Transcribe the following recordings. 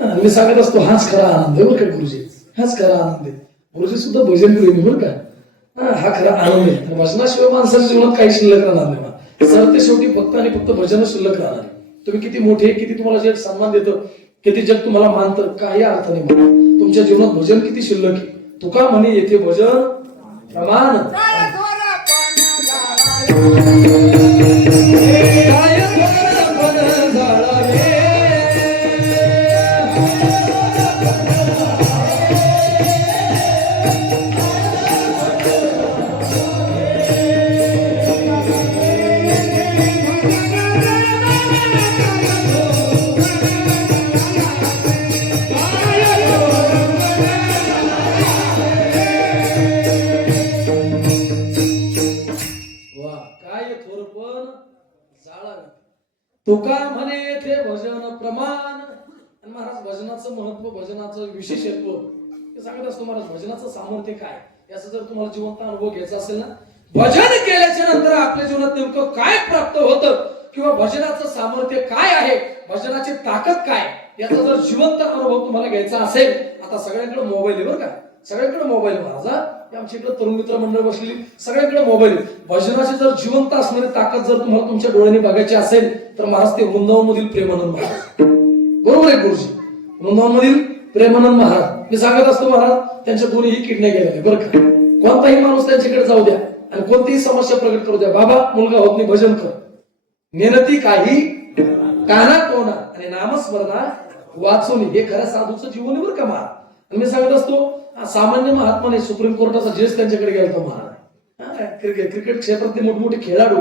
मी सांगत असतो हाच खरा आनंद आहे बरं का गुरुजी, हाच खरा आनंद आहे. गुरुजी सुद्धा भजन प्रेमी बरं का. हा खरा आनंद आहे. भजनाशिवाय माणसाच्या जीवनात काही शिल्लक राहणार नाही. सर ते शेवटी फक्त आणि फक्त भजन शिल्लक राहणार आहे. तुम्ही किती मोठे, किती तुम्हाला जग सन्मान देतं, किती जग तुम्हाला मानतं, काही अर्थ नाही. तुमच्या जीवनात भजन किती शिल्लक आहे. तुका म्हणे येथे भजन प्रमाण. तुका म्हणे ते भजन प्रमाण. आणि महाराज भजनाचं महत्व, भजनाचं विशेषत्व हे सांगत असतो. महाराज भजनाचं सामर्थ्य काय याचा जर तुम्हाला जिवंत अनुभव घ्यायचा असेल ना, भजन केल्याच्या नंतर आपल्या जीवनात नेमकं काय प्राप्त होतं किंवा भजनाचं सामर्थ्य काय आहे, भजनाची ताकद काय, याचा जर जिवंत अनुभव तुम्हाला घ्यायचा असेल. आता सगळ्यांकडे मोबाईल आहे बरं का, सगळ्यांकडे मोबाईल. महाराज आमच्या इकडे तरुण मित्र मंडळ बसलेली, सगळ्यांकडे मोबाईल. भजनाची जर जिवंत असणारी ताकद जर तुम्हाला तुमच्या डोळ्यांनी बघायची असेल तर महाराज ते वृंदावन मधील प्रेमानंद महाराज, बरोबर आहे गुरुजी. वृंदावन मधील प्रेमानंद महाराज मी सांगत असतो. महाराज त्यांच्या दोन्हीही किडण्या गेल्या बरं का. कोणताही माणूस त्यांच्याकडे जाऊ द्या आणि कोणतीही समस्या प्रकट करू द्या, बाबा मुलगा होत नाही, भजन कर. मेहनती काही काना कोणा आणि नामस्मरणा वाचून, हे खऱ्या साधूचं जीवन आहे बरं का महाराज. आणि मी सांगत असतो सामान्य महात्माने सुप्रीम कोर्टाचा जज त्यांच्याकडे गेला होता महाराज. क्रिकेट क्षेत्रातले मोठमोठे खेळाडू,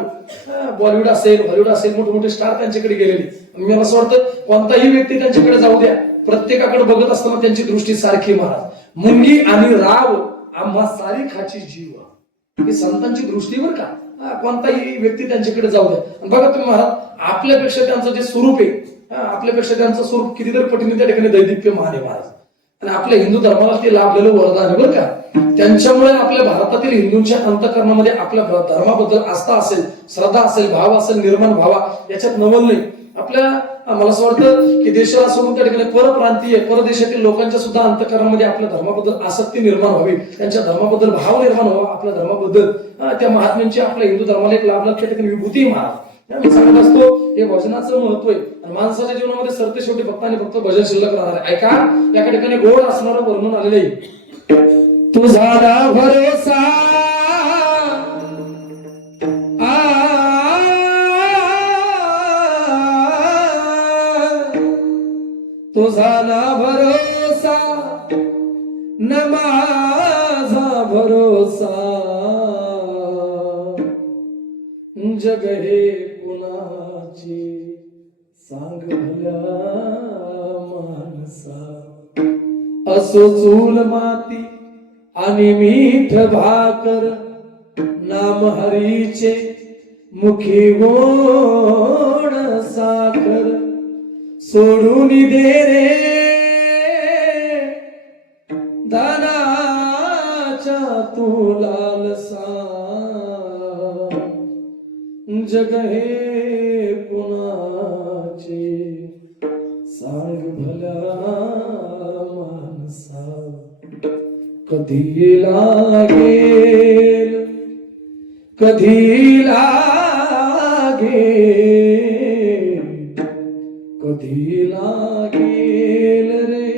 बॉलिवूड असेल, हॉलिवूड असेल, मोठमोठे स्टार त्यांच्याकडे गेलेले. मला असं वाटतं कोणताही व्यक्ती त्यांच्याकडे जाऊ द्या, प्रत्येकाकडे बघत असताना त्यांची दृष्टी सारखी. महाराज मुंगी आणि राव आम्हा सारी खाची जीव, ही संतांची दृष्टी बरं का. कोणताही व्यक्ती त्यांच्याकडे जाऊ द्या. बघा तुम्ही महाराज, आपल्यापेक्षा त्यांचं जे स्वरूप आहे, आपल्यापेक्षा त्यांचं स्वरूप कितीतरी पटीने त्या ठिकाणी दैदिप्य महान आहे महाराज. आणि आपल्या हिंदू धर्माला ते लाभलेलं वरदान आहे बरं का. त्यांच्यामुळे आपल्या भारतातील हिंदूंच्या अंतःकरणामध्ये आपल्या धर्माबद्दल आस्था असेल, श्रद्धा असेल, भाव असेल निर्माण व्हावा, याच्यात नवल नाही. आपल्या मला असं वाटतं की देशाला सोडून त्या ठिकाणी परप्रांतीय, परदेशातील लोकांच्या सुद्धा अंतःकरणामध्ये आपल्या धर्माबद्दल आसक्ती निर्माण व्हावी, त्यांच्या धर्माबद्दल भाव निर्माण व्हावा, आपल्या धर्माबद्दल त्या महात्म्यांची आपल्या हिंदू धर्माला एक लाभ त्या ठिकाणी विभूती महाराज. मी सांगत असतो हे भजनाचं महत्व आहे. आणि माणसाच्या जीवनामध्ये सरते शेवटी फक्त आणि फक्त भजन शिल्लक राहणार आहे. ऐका, या ठिकाणी गोड असणारं वर्णन आलेलं आहे. तुझा भरोसा तुझा ना भरोसा न माझा भरोसा, जग हे कुणाची सांग भल्या माणसा. असो चूल माती आणि मीठ भाकर, नाम हरीचे मुखी गोड साखर. सोडून दे रे धनाच्या तू लालसा, जग हे कुणाचे सांग भल्या माणसा. कधी लागेल, कधी लागेल, कधी लागेल रे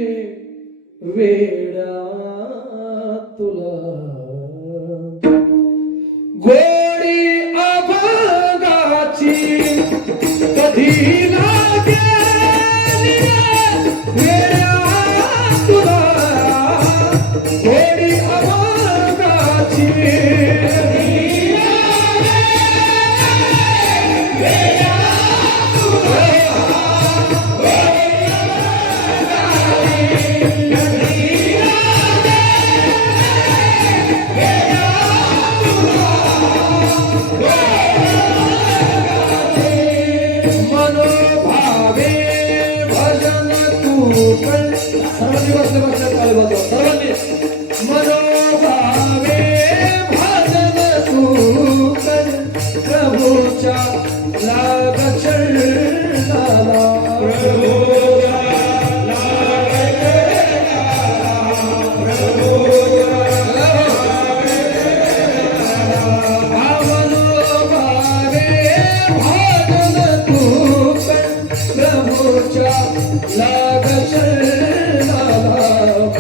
वेडा तुला. गोडी अभंगाची कधी लागेल वेडा तुला. गोडी अभंगाची लाग चढला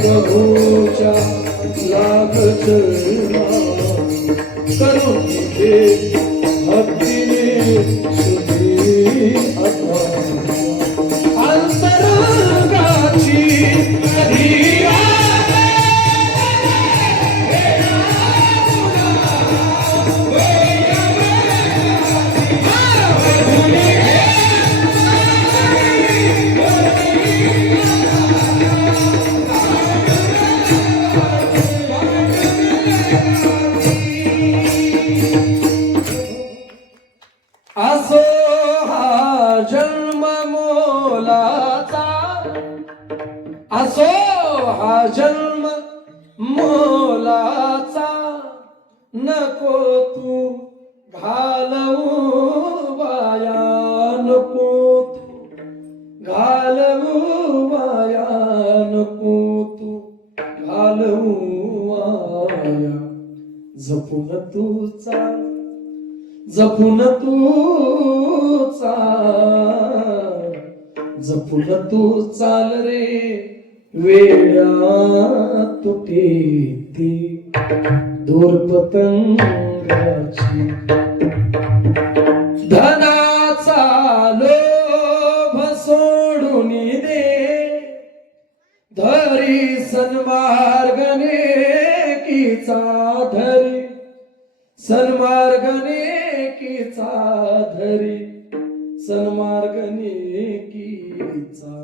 प्रभूच्या लागत करून घे भक्तीने शुद्धी अंतरंगाची अधिया असो हा जन्म मोलाचा असो हा जन्म मोलाचा नको तू घालवू वाया नको तू घालवू वाया नको तू घालवू वाया जपून तू चाल जपून तू चाल जपून तू चाल रे वेळा तुटे ती दूर पतंगाची धनाचा लोभ सोडून दे धरी सन्मार्गने कीचा धरी सन्मार्गने कीचा धरी सन्मार्गने कीचा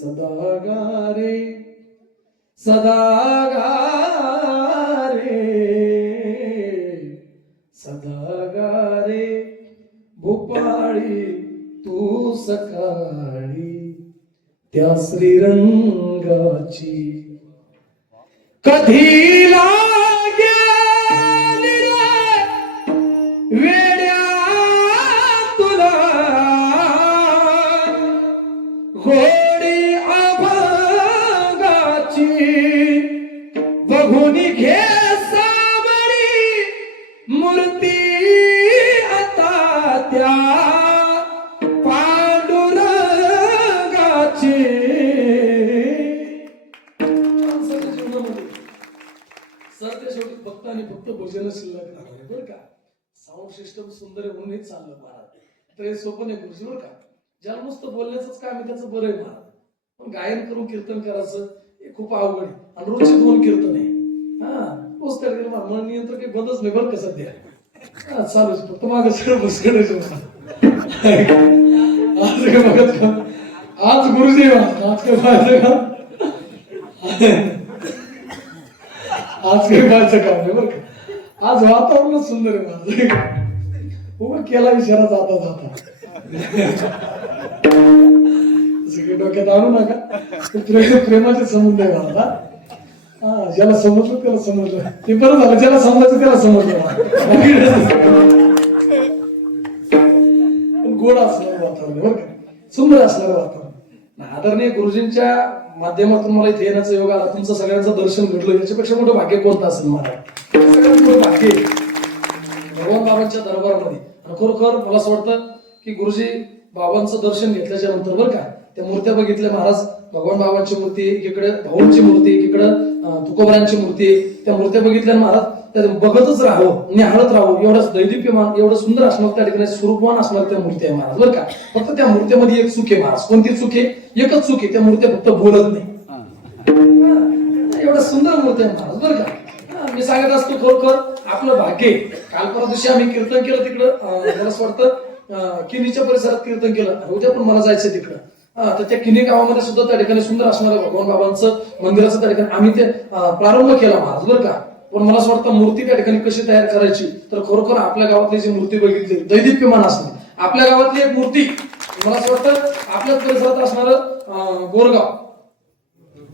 सदागारे सदागारे सदागारे भोपाळी तू सकाळी त्या श्रीरंगाची कधी लागेल वेड्या तुला घोडी अभंगाची बघून घे सावळी मूर्ती आता त्या पांडुरंगाची सरते शेवटी फक्त आणि फक्त भजन शिल्लक राहणार बरं का. साऊंड सिस्टम सुंदर आहे म्हणून हेच चाललं महाराज. तर हे सोपं नाही गुरुजी बरं का. ज्याला नुसतं बोलण्याचंच काम आहे त्याचं बरं आहे महाराज, पण गायन करून कीर्तन करायचं हे खूप अवघड आहे. आणि रोजचे 2 कीर्तन आहे. तोच त्या मन नियंत्रण काही बंदच नाही बरं का सध्या. चालूच फक्त मागे सगळं बसकडे आज काय बघत का आज गुरुजी आज काय पाहायचं का आज काही व्हायचं काम नाही बरं का. आज वातावरणच सुंदर आहे माझं. उभा केला विचारा जाता जाता सगळे डोक्यात आणू नका. प्रेमाचे संबंध आहे मला. ज्याला समजलं त्याला समजलं ते बरं झालं. ज्याला समजायचं त्याला समजलं. गोड असणार वातावरण बरं का, सुंदर असणार वातावरण. आदरणीय गुरुजींच्या माध्यमातून मला इथे येण्याचा योग आला. तुमचं सगळ्यांचं दर्शन घडलं याच्यापेक्षा मोठं भाग्य कोणतं असेल मला. सगळ्यात मोठं भाग्य भगवान बाबांच्या दरबारामध्ये. आणि खरोखर मला असं वाटतं की गुरुजी बाबांचं दर्शन घेतल्याच्या नंतर बरं का त्या मूर्त्या बघितल्या महाराज. भगवान बाबांची मूर्ती एकीकडे, भाऊंची मूर्ती एकीकडं, तुकोबरांची मूर्ती. त्या मूर्त्या बघितल्या महाराज त्या बघतच राहावं, निहाळत राहावं एवढंच दैदिप्यमान एवढं सुंदर असणार त्या ठिकाणी स्वरूपवान असणार त्या मूर्ती आहे महाराज बरं का. फक्त त्या मूर्तीमध्ये एक चूक आहे महाराज. कोणती चूक आहे? एकच चूक आहे, त्या मूर्त्या फक्त बोलत नाही. एवढं सुंदर मूर्ती आहे महाराज बरं का. मी सांगत असतो खरोखर आपलं भाग्य. काल परवा दिवशी आम्ही कीर्तन केलं तिकडं, मला असं वाटतं किनीच्या परिसरात कीर्तन केलं. उद्या पण मला जायचं तिकडं. तर त्या किनी गावामध्ये सुद्धा त्या ठिकाणी सुंदर असणाऱ्या भगवान बाबांचं मंदिराचं त्या ठिकाणी आम्ही ते प्रारंभ केला महाराज बरं का. पण मला असं वाटतं मूर्ती त्या ठिकाणी कशी तयार करायची, तर खरोखर आपल्या गावातली जी मूर्ती बघितली दैदिप्यमान असते. आपल्या गावातली एक मूर्ती मला असं वाटतं आपल्याच परिसरात असणारं बोरगाव,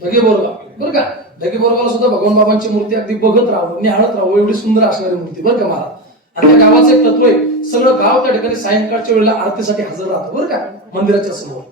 धगे बोरगाव बरं का. धगे बोरगावला सुद्धा भगवान बाबांची मूर्ती अगदी बघत राहावं, निहाळत राहावं एवढी सुंदर असणारी मूर्ती बरं का महाराज. आणि त्या गावाचं एक तत्व आहे, सगळं गाव त्या ठिकाणी सायंकाळच्या वेळेला आरतीसाठी हजर राहतं बरं का मंदिराच्या समोर.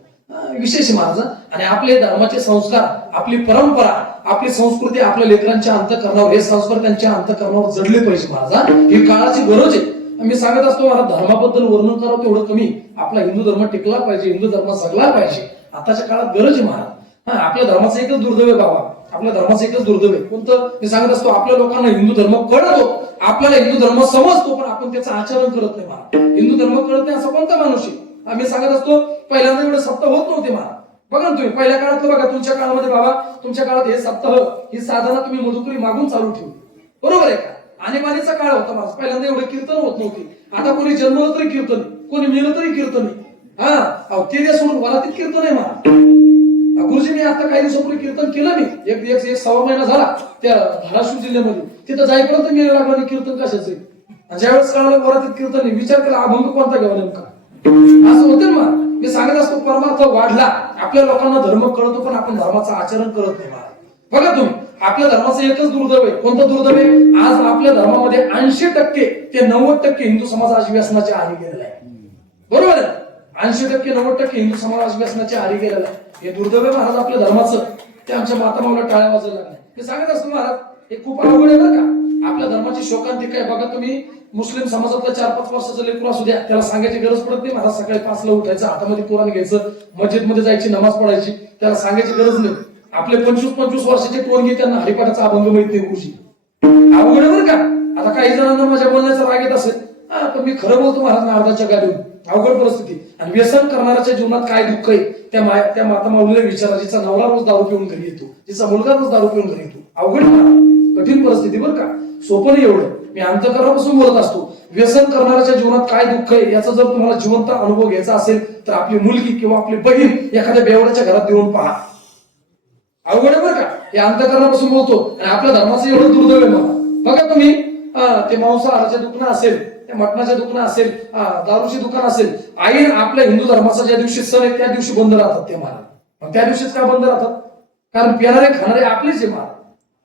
विशेष महाराज. आणि आपले धर्माचे संस्कार, आपली परंपरा, आपली संस्कृती आपल्या लेकरांच्या अंतःकरणावर, हे संस्कार त्यांच्या अंतःकरणावर जडले पाहिजे महाराज. ही काळाची गरज आहे. मी सांगत असतो मला धर्माबद्दल वर्णन करावं तेवढं कमी. आपला हिंदू धर्म टिकला पाहिजे, हिंदू धर्म जगला पाहिजे. आताच्या काळात गरज आहे महाराज. आपल्या धर्माचं एकच दुर्दैव आहे बाबा, आपल्या धर्माचं एकच दुर्दैव आहे. कोणतं? मी सांगत असतो, आपल्या लोकांना हिंदू धर्म कळतो, आपल्याला हिंदू धर्म समजतो, पण आपण त्याचं आचरण करत नाही महाराज. हिंदू धर्म कळत नाही असा कोणता माणूस आहे? आम्ही सांगत असतो, पहिल्यांदा एवढे सप्ताह होत नव्हते महाराज. बघा ना तुम्ही, पहिल्या काळात बघा, तुमच्या काळामध्ये बाबा, तुमच्या काळात हे सप्ताह, ही साधना तुम्ही मधुकरी मागून चालू ठेवली, बरोबर आहे का? आणीबाणीचा काळ होता महाराज. पहिल्यांदा एवढे कीर्तन होत नव्हते. आता कोणी जन्मलं तरी कीर्तन, कोणी मेलं तरी कीर्तन. हा, ते द्या सोडून वरातीत कीर्तन आहे महाराज. गुरुजी, मी आता काही दिवसापूर्वी कीर्तन केलं, मी एक सव्वा महिना झाला त्या धाराशिव जिल्ह्यामध्ये. तिथं जाईपर्यंत मी लागला कीर्तन कशाचं. ज्यावेळेस कळालं वरातीत कीर्तन नाही, विचार केला अभंग कोणता घ्यावा नेमका. असं होतं ना. मी सांगत असतो, परमार्थ वाढला, आपल्या लोकांना धर्म कळतो, पण आपण धर्माचं आचरण करत नाही महाराज. बघा तुम्ही, आपल्या धर्माचं एकच दुर्दैव आहे. कोणतं दुर्दैव आहे? आज आपल्या धर्मामध्ये 80% ते 90% हिंदू समाज आज व्यसनाच्या आहारी गेलेला आहे, बरोबर आहे? 80% 90% हिंदू समाज आज व्यसनाच्या आहारी गेलेला आहे. हे दुर्दैव आहे महाराज आपल्या धर्माचं. ते आमच्या मातामाऊला टाळ्या वाजायला लागल्या. मी सांगत असतो महाराज, हे खूप अवघड आहे बरं का. आपल्या धर्माची शोकांतिका आहे. बघा तुम्ही, मुस्लिम समाजातलं 4-5 वर्षाचं लेकरू असू द्या, त्याला सांगायची गरज पडत नाही महाराज. सकाळी 5ला उठायचं, हातामध्ये कुराण घ्यायचं, मस्जिदमध्ये जायची, नमाज पडायची, त्याला सांगायची गरज नाही. आपले 25-25 वर्षाचे टोनगे त्यांना हरिपाठाचा अभंग माहित नाही गुरुजी. अवघड आहे बरं का. आता काही जणांना माझ्या बोलण्याचा राग येत असेल, पण मी खरं बोलतो महाराज, नारदाच्या गाडीवर. अवघड परिस्थिती. आणि व्यसन करणाऱ्याच्या जीवनात काय दुःख आहे त्या माता माऊलीला विचारा, जिचा नवरा रोज दारू पिऊन घरी येतो, जिचा मुलगा रोज दारू पिऊन घरी येतो. अवघड कठीण परिस्थिती बरं का. सोपं नाही एवढं. मी अंतःकरणापासून बोलत असतो. व्यसन करणाऱ्याच्या जीवनात काय दुःख आहे याचा जर तुम्हाला जिवंत अनुभव घ्यायचा असेल, तर आपली मुलगी किंवा आपली बहीण एखाद्या बेवड्याच्या घरात देऊन पहा. अवघड आहे बरं का. हे अंतःकरणापासून बोलतो. आणि आपल्या धर्माचं एवढं दुर्दैव आहे मला. बघा तुम्ही, ते मांसाहाराचे दुकान असेल, त्या मटणाचे दुकान असेल, दारूची दुकान असेल, आई आपल्या हिंदू धर्माचा ज्या दिवशी सण आहे त्या दिवशी बंद राहतात ते महाराज. त्या दिवशीच का बंद राहतात? कारण पिणारे खाणारे आपलेच आहे महाराज,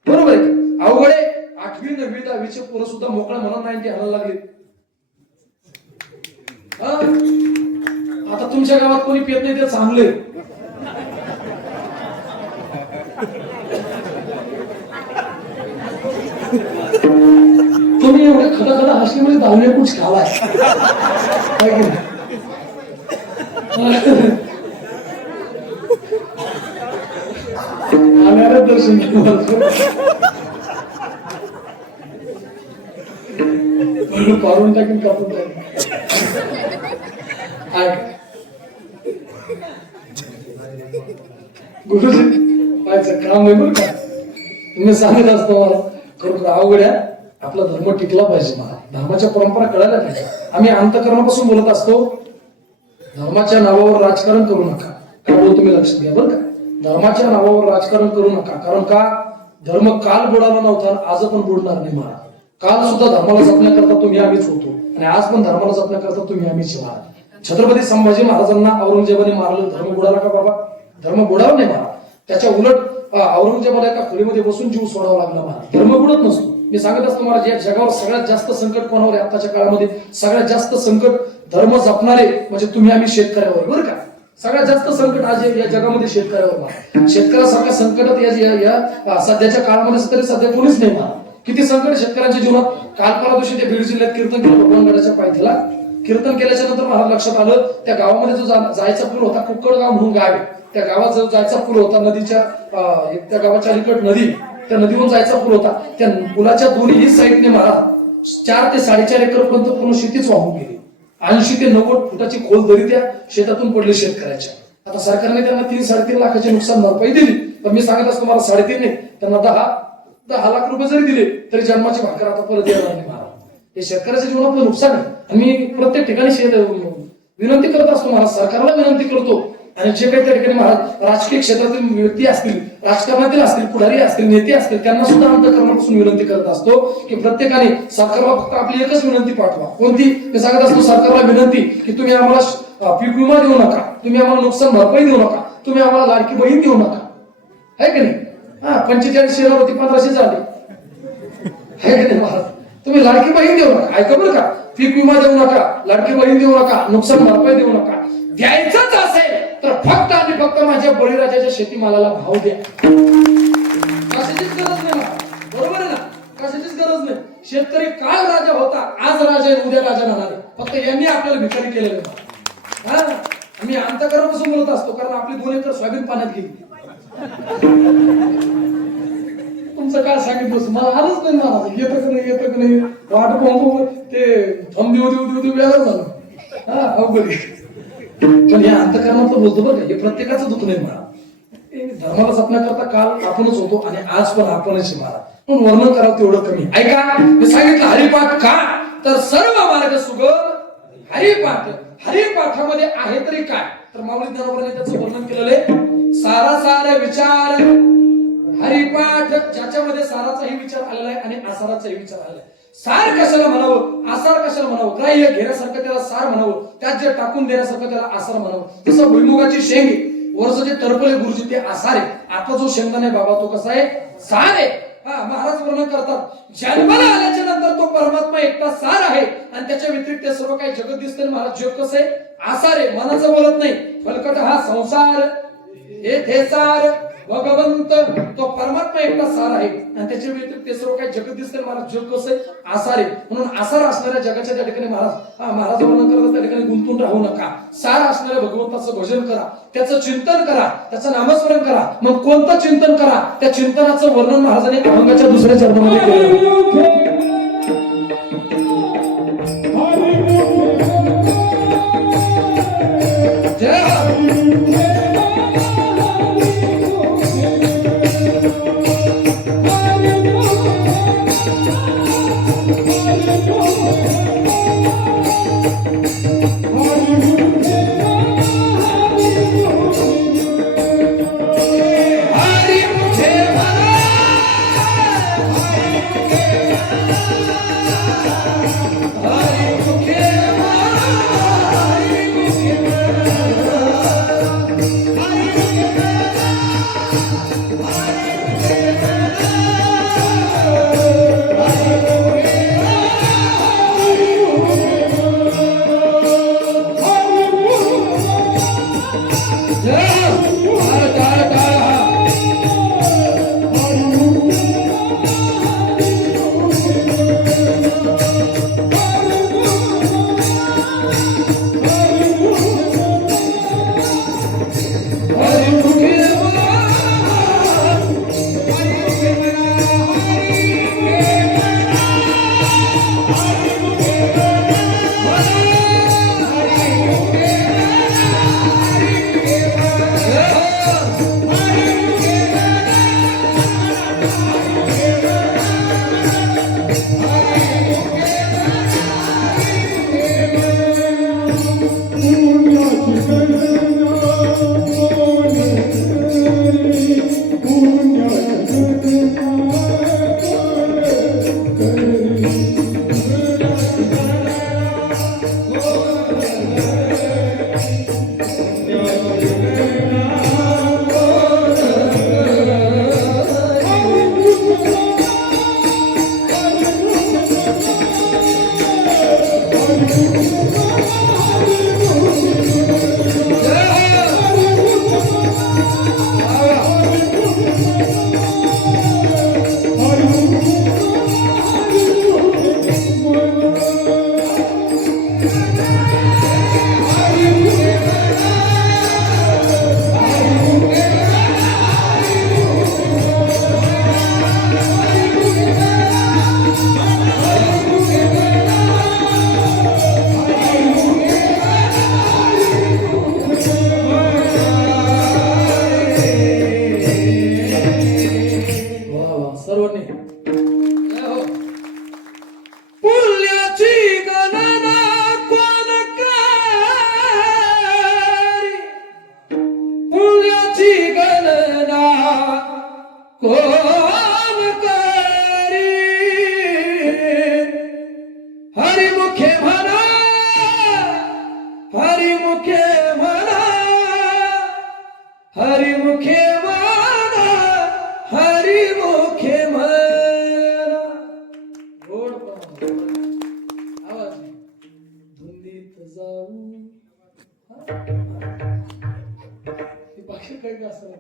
बरोबर आहे का? अवघड आहे. 8वी 9वी 10वीचे पोरं सुद्धा मोकळ्या मनात 90 आणायला लागले. आता तुमच्या गावात कोणी पेत नाही ते चांगले. तुम्ही एवढे खडा खडा हसले म्हणजे धावले कुछ खावाय आल्याला दर्शन पारून टाकून कापून टाकून गुरुजी पाहायचं काम आहे बरं का. तुम्ही सांगत असतो मला खरोखर अवघड आहे. आपला धर्म टिकला पाहिजे मला. धर्माच्या परंपरा कळायला पाहिजे. आम्ही अंतःकरणापासून बोलत असतो. धर्माच्या नावावर राजकारण करू नका. काय बोलतो तुम्ही लक्ष द्या बरं का. धर्माच्या नावावर राजकारण करू नका. कारण का, धर्म काल बुडाला नव्हता, आज पण बुडणार नाही महाराज. काल सुद्धा धर्माला जपण्याकरता तुम्ही आम्हीच होतो, आणि आज पण धर्माला जपण्याकरता तुम्ही आम्हीच महाराज. छत्रपती संभाजी महाराजांना औरंगजेबाने मारलं, धर्म बुडाला का बाबा? धर्म बुडाला नाही महाराज. त्याच्या उलट औरंगजेबाला एका खोलीमध्ये बसून जीव सोडावा लागला महाराज. धर्म बुडत नसतो. मी सांगत असतो महाराज, या जगावर सगळ्यात जास्त संकट कोणावर आहे आताच्या काळामध्ये? सगळ्यात जास्त संकट धर्म जपणारे म्हणजे तुम्ही आम्ही शेतकऱ्यावर, बरं का. सगळ्यात जास्त संकट आज या जगामध्ये शेतकऱ्यावर. शेतकऱ्यासारख्या संकटात या सध्याच्या काळामध्ये तरी सध्या कोणीच नाही महाराज. किती संकट शेतकऱ्यांच्या जीवनात. काल परवा दिवशी ते बीड जिल्ह्यात कीर्तन केलं भगवानगडाच्या पायथ्याला. कीर्तन केल्याच्या नंतर महाराज लक्षात आलं, त्या गावामध्ये जो जायचा पूल होता, कुक्कडगाव म्हणून गाव आहे, त्या गावात जो जायचा पूल होता, नदीच्या त्या गावाच्या अलीकड नदी, त्या नदीवरून जायचा पूल होता. त्या पुलाच्या दोन्ही साईडने महाराज 4 ते 4.5 एकर पर्यंत पूर्ण शेतीच वाहून गेली. 80 ते 90 फुटाची खोल दरी त्या शेतातून पडली शेतकऱ्याच्या. आता सरकारने त्यांना 3-3.5 लाखाचे नुकसान भरपाई दिली. पण मी सांगत असतो मला 3.5 नाही, त्यांना 10 लाख रुपये जरी दिले तरी जन्माची भाकर आता परत येणार नाही महाराज. हे शेतकऱ्याच्या जीवनातलं नुकसान आहे. आणि मी प्रत्येक ठिकाणी विनंती करत असतो महाराज, सरकारला विनंती करतो. आणि जे काही त्या ठिकाणी महाराज राजकीय क्षेत्रातील व्यक्ती असतील, राजकारणातील असतील, पुढारी असतील, नेते असतील, त्यांना सुद्धा अंतःकरणापासून विनंती करत असतो की प्रत्येकाने सरकारला फक्त आपली एकच विनंती पाठवा. कोणती? मी सांगत असतो सरकारला विनंती की तुम्ही आम्हाला पीक विमा देऊ नका, तुम्ही आम्हाला नुकसान भरपाई देऊ नका, तुम्ही आम्हाला लाडकी बहीण देऊ नका. आहे की नाही? 45 होती 1500 झाली. आहे की नाही महाराज? तुम्ही लाडकी बहीण देऊ नका. ऐका बरं का, पीक विमा देऊ नका, लाडकी बहीण देऊ नका, नुकसान भरपाई देऊ नका. द्यायचंच असेल तर फक्त आणि फक्त माझ्या बळीराजाच्या शेतीमालाला भाव द्या. कशाचीच गरज नाही, बरोबर आहे ना? कशाचीच गरज नाही. शेतकरी काल राजा होता, आज राजा आहे, उद्या राजा राहणार आहे. फक्त यांनी आपल्याला भिकारी केलेलं आहे. आम्ही अंतःकरणापासून बोलत असतो, कारण आपली 2 एकर सोयाबीन पाण्यात गेली. तुमचं काय सांगितलं मला आलंच नाही महाराज, येतं का नाही वाट पाहून ते थंब देऊ वेगळं झालं. हा अवघड आहे. पण या अंतकरणातलं बोलतो बरं का, हे प्रत्येकाचं दुःख नाही मला. धर्माला जपण्याकरता काल आपणच होतो आणि आज पण आपणच महाराज, पण वर्णन करावं तेवढं कमी. ऐका मी सांगितलं हरिपाठ का, तर सर्व मार्ग सुगम हरिपाठ. हरिपाठामध्ये आहे तरी काय, तर माऊली ज्ञानोबाने त्याचं वर्णन केलेलं आहे. सारा विचार हरिपाठ, ज्याच्यामध्ये साराचाही विचार आलेला आहे आणि आसाराचाही विचार आलेला आहे. सार कशाला म्हणावं, आसार कशाला म्हणावं, ग्राह्य घेण्यासारखं त्याला सार म्हणावं, त्यात जे टाकून देण्यासारखं त्याला आसार म्हणावं. जसं भुईमुगाची शेंग आहे, वरचं जे टरपले गुरुजी ते आसार आहे, आता जो शेंगदाणा आहे बाबा तो कसा आहे, सार आहे. महाराज वर्णन करतात, जन्माला आल्याच्या नंतर तो परमात्मा एकटा सार आहे आणि त्याच्या व्यतिरिक्त सर्व काही जगत दिसतं. महाराज जग कसं आहे, आसार आहे, मनाचं बोलत नाही. फलकट हा संसार हे सार भगवंत, तो परमात्मा एकटा सार आहे आणि त्याच्या व्यतिरिक्त ते सर्व काही जगत दिसतं. महाराज जग कसं आहे, आसार आहे. म्हणून आसार असणाऱ्या जगाच्या त्या ठिकाणी महाराज वर्णन करतात, त्या ठिकाणी गुंतून राहू नका. सार असणाऱ्या भगवंताचं भजन करा, त्याचं चिंतन करा, त्याचं नामस्मरण करा. मग कोणतं चिंतन करा, त्या चिंतनाचं वर्णन महाराजांनी अभंगाच्या दुसऱ्या चरणामध्ये केलं.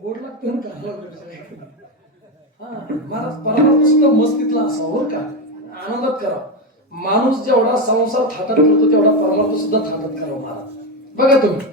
गोड लागतं परमात्मा सुद्धा मस्तीतला असावं का, आनंदात करावा. माणूस जेवढा संसार थाटात करतो तेवढा परमात्मा सुद्धा थाटात करावा. महाराज बघा तुम्ही,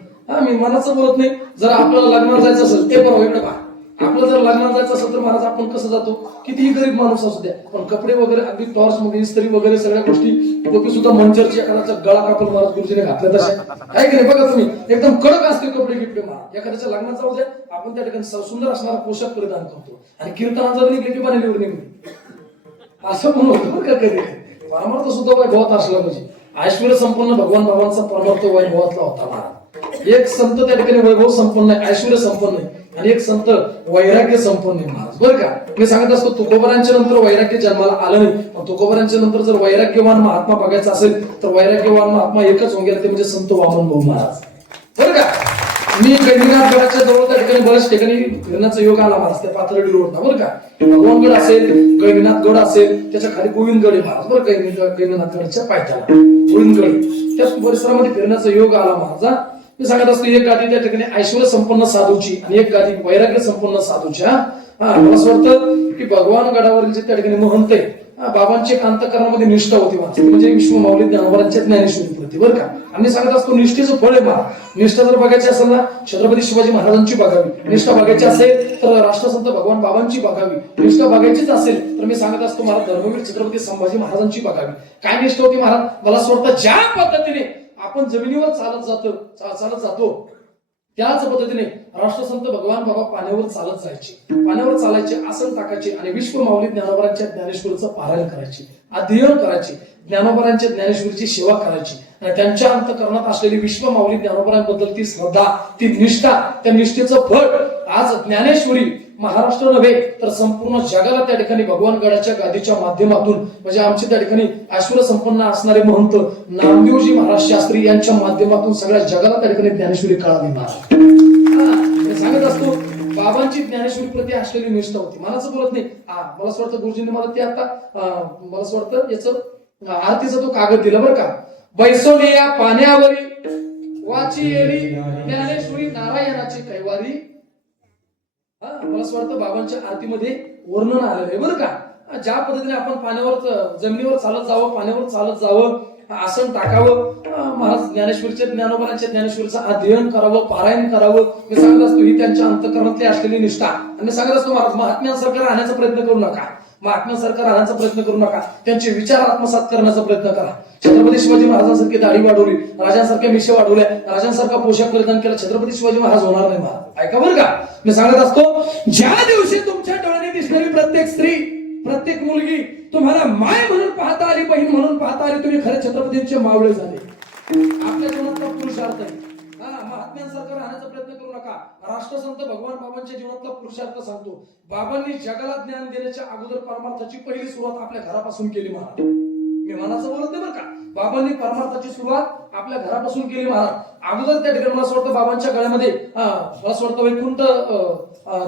मी मनाचं बोलत नाही. जर आपल्याला लग्नाला जायचं असेल ते बरोबर इकडे पहा, आपलं जर लग्नात जायचं असेल तर महाराज आपण कसं जातो, कितीही गरीब माणूस असू द्या, पण कपडे वगैरे अगदी टॉर्च मध्ये इस्त्री वगैरे सगळ्या गोष्टी, टोपी सुद्धा मंचरची एखाद्याचा गळा कापून महाराज गुरुजीने घातला तशा काय की नाही बघा तुम्ही, एकदम कडक असते कपडे गिपडे महाराज. एखाद्याच्या लग्नात जाऊ द्या, आपण त्या ठिकाणी सुंदर असणारा पोशाख परिधान करतो आणि कीर्तनात जर निघले की पाणी निवड निघले असं पण होतं बरं का. कधी परमार्थ सुद्धा वैभवात असला पाहिजे. ऐश्वर्य संपन्न भगवान बाबांचा परमार्थ वैभवातला होता महाराज. एक संत त्या ठिकाणी वैभव संपन्न आहे, ऐश्वर्य संपन्न आहे, आणि एक संत वैराग्य संपन्न आहे महाराज बरं का. मी सांगत असतो तुकोबारांच्या नंतर वैराग्य जन्माला आलं नाही, पण तुकोबारांच्या नंतर जर वैराग्यवान महात्मा बघायचा असेल तर वैराग्यवान महात्मा एकच होऊन गेला, ते म्हणजे संत वामन भाऊ महाराज बरं का. मी गैनीनाथ गडाच्या जवळ त्या ठिकाणी बऱ्याच ठिकाणी फिरण्याचा योग आला महाराज, त्या पाथर्डी रोडला बरं का. भगवानगड असेल, गैनीनाथ गड असेल, त्याच्या खाली गोविंदगड आहे महाराज बरं. गैनीनाथ गडाच्या पायथ्याला गोविंदगड, त्या परिसरामध्ये फिरण्याचा योग आला महाराज. मी सांगत असतो एक गादी त्या ठिकाणी ऐश्वर्य संपन्न साधूची आणि एक गादी वैराग्य संपन्न साधूच्या. मला असं वाटतं की भगवान गडावरील जे त्या ठिकाणी महंत आहे, बाबांची अंतःकरणामध्ये निष्ठा होती म्हणजे विश्व माऊली ज्ञानोबांच्या ज्ञानेश्वरी प्रति बरं का. आम्ही सांगत असतो निष्ठेचं फळ आहे महाराज. निष्ठा जर बघायची असेल ना, छत्रपती शिवाजी महाराजांची बघावी. निष्ठा बघायची असेल तर राष्ट्रसंत भगवान बाबांची बघावी. निष्ठा बघायचीच असेल तर मी सांगत असतो महाराज धर्मवीर छत्रपती संभाजी महाराजांची बघावी. काय निष्ठा होती महाराज, मला असं वाटतं ज्या पद्धतीने आपण जमिनीवर चालत जातो त्याच पद्धतीने राष्ट्रसंत भगवान बाबा पाण्यावर चालत जायचे, पाण्यावर चालायचे, आसन टाकायचे आणि विश्व माऊली ज्ञानोबांच्या ज्ञानेश्वरीचं पारायण करायचे, अध्ययन करायचे, ज्ञानोबांच्या ज्ञानेश्वरीची सेवा करायची आणि त्यांच्या अंतःकरणात असलेली विश्व माऊली ज्ञानोबांबद्दल ती श्रद्धा, ती निष्ठा, त्या निष्ठेचं फळ आज ज्ञानेश्वरी महाराष्ट्र नव्हे तर संपूर्ण जगाला त्या ठिकाणी भगवान गडाच्या गादीच्या माध्यमातून म्हणजे आमचे त्या ठिकाणी ऐश्वर्य संपन्न असणारे महंत नामदेवजी महाराज शास्त्री यांच्या माध्यमातून सगळ्या जगाला त्या ठिकाणी ज्ञानेश्वरी कळाली महाराज. सांगत असतो बाबांची ज्ञानेश्वरी प्रति असलेली निष्ठा होती. मला असं बोलत नाही, मला असं वाटतं गुरुजींनी मला ते आता मला असं वाटतं याचं आरतीचा तो कागद दिला बरं का. बैसोने या पाण्यावरी वाची येरी ज्ञानेश्वरी नारायणाची कैवारी. मला असं वाटतं बाबांच्या आरतीमध्ये वर्णन आलेलं आहे बरं का. ज्या पद्धतीने आपण पाण्यावर जमिनीवर चालत जावं, पाण्यावर चालत जावं, आसन टाकावं, महाराज ज्ञानेश्वरीच्या ज्ञानोबांच्या ज्ञानेश्वरीचं अध्ययन करावं, पारायण करावं. मी सांगत असतो ही त्यांच्या अंतःकरणातली असलेली निष्ठा. आणि मी सांगत असतो महाराज महात्म्यांसारखं राहण्याचा प्रयत्न करू नका, महात्म्यांसारखं राहण्याचा प्रयत्न करू नका, त्यांचे विचार आत्मसात करण्याचा प्रयत्न करा. छत्रपती शिवाजी महाराजांसारखी दाढी वाढवली, राजांसारख्या मिशे वाढवल्या, राजांसारखा पोशाख परिधान केला, छत्रपती शिवाजी महाराज होणार नाही महाराज. ऐका बरं का, मी सांगत असतो ज्या दिवशी तुमच्या डोळ्याने दिसणारी प्रत्येक स्त्री, प्रत्येक मुलगी तुम्हाला माय म्हणून पाहता आली, बहीण म्हणून पाहता आली, तुम्ही खरे छत्रपतींचे मावळे झाले. आपल्या जीवनातला पुरुषार्थ आहे. महात्म्यांसारखं राहण्याचा प्रयत्न करू नका. राष्ट्रसंत भगवान बाबांच्या जीवनातला पुरुषार्थ सांगतो. बाबांनी जगाला ज्ञान देण्याच्या अगोदर परमार्थाची पहिली सुरुवात आपल्या घरापासून केली महाराज. मी मनाचं बोलत नाही बरं का. बाबांनी परमार्थाची सुरुवात आपल्या घरापासून केली महाराज. अगोदर त्या ठिकाणी मला असं वाटतं बाबांच्या गळ्यामध्ये मला असं वाटतं वैकुंठ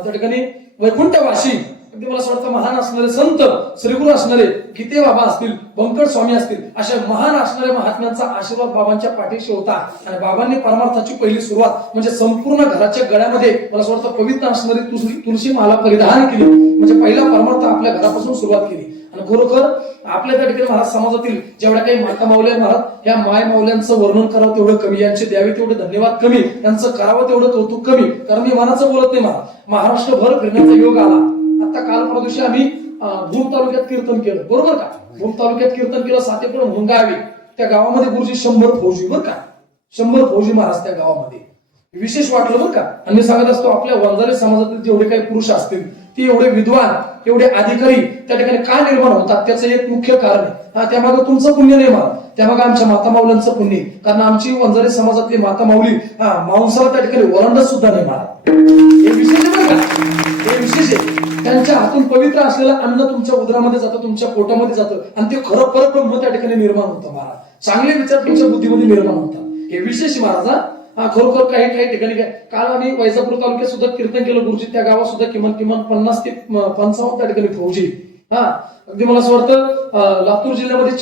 त्या ठिकाणी वैकुंठवासी अगदी मला असं वाटतं महान असणारे संत श्रीगुरु असणारे गीते बाबा असतील, बंकट स्वामी असतील, अशा महान असणाऱ्या महात्म्यांचा आशीर्वाद बाबांच्या पाठीशी होता. आणि बाबांनी परमार्थाची पहिली सुरुवात म्हणजे संपूर्ण घराच्या गळ्यामध्ये मला असं वाटतं पवित्र असणारी तुळशी माला परिधान केली. म्हणजे पहिला परमार्थ आपल्या घरापासून सुरुवात केली. आणि खरोखर आपल्या त्या ठिकाणी महाराज समाजातील जेवढ्या काही माता माऊल्या महाराज, या माय माऊल्यांचं वर्णन करावं तेवढं कमी, यांचे द्यावे तेवढे धन्यवाद कमी, यांचं करावं तेवढं कौतुक कमी. कारण मी मनाचं बोलत नाही महाराज. महाराष्ट्रभर फिरण्याचा योग आला. आता काल परवा दिवशी आम्ही भूम तालुक्यात कीर्तन केलं बरोबर का. भूम तालुक्यात कीर्तन केलं, सातेपुर म्हणून गाव आहे. त्या गावामध्ये गुरुजी 100 फौजी बरं का, 100 फौजी महाराज त्या गावामध्ये. विशेष वाटलं बरं का. आणि मी सांगत असतो आपल्या वंजारी समाजातील जेवढे काही पुरुष असतील ते एवढे विद्वान, एवढे अधिकारी त्या ठिकाणी का निर्माण होतात त्याचं एक मुख्य कारण आहे. त्यामागे तुमचं पुण्य नाही महाराज, त्यामागे आमच्या माता माऊल्यांचं पुण्य. कारण आमची वंजारी समाजातली माता माऊली मांसाला त्या ठिकाणी वरंडत सुद्धा नाही महाराज. हे विशेष आहे बरं का, हे विशेष आहे. त्यांच्या हातून पवित्र असलेलं अन्न तुमच्या उदरामध्ये जातं, तुमच्या पोटामध्ये जातं आणि ते खरं परब्रह्म त्या ठिकाणी निर्माण होतं महाराज. चांगले विचार तुमच्या बुद्धीमध्ये निर्माण होतात. हे विशेष महाराज. खरोखर काही ठिकाणी काल आम्ही वैजापूर तालुक्यात सुद्धा कीर्तन केलं गुरुजी. त्या गावात सुद्धा किमान 50 ते 55 त्या ठिकाणी फौजी. अगदी मला असं वाटतं लातूर जिल्ह्यामध्ये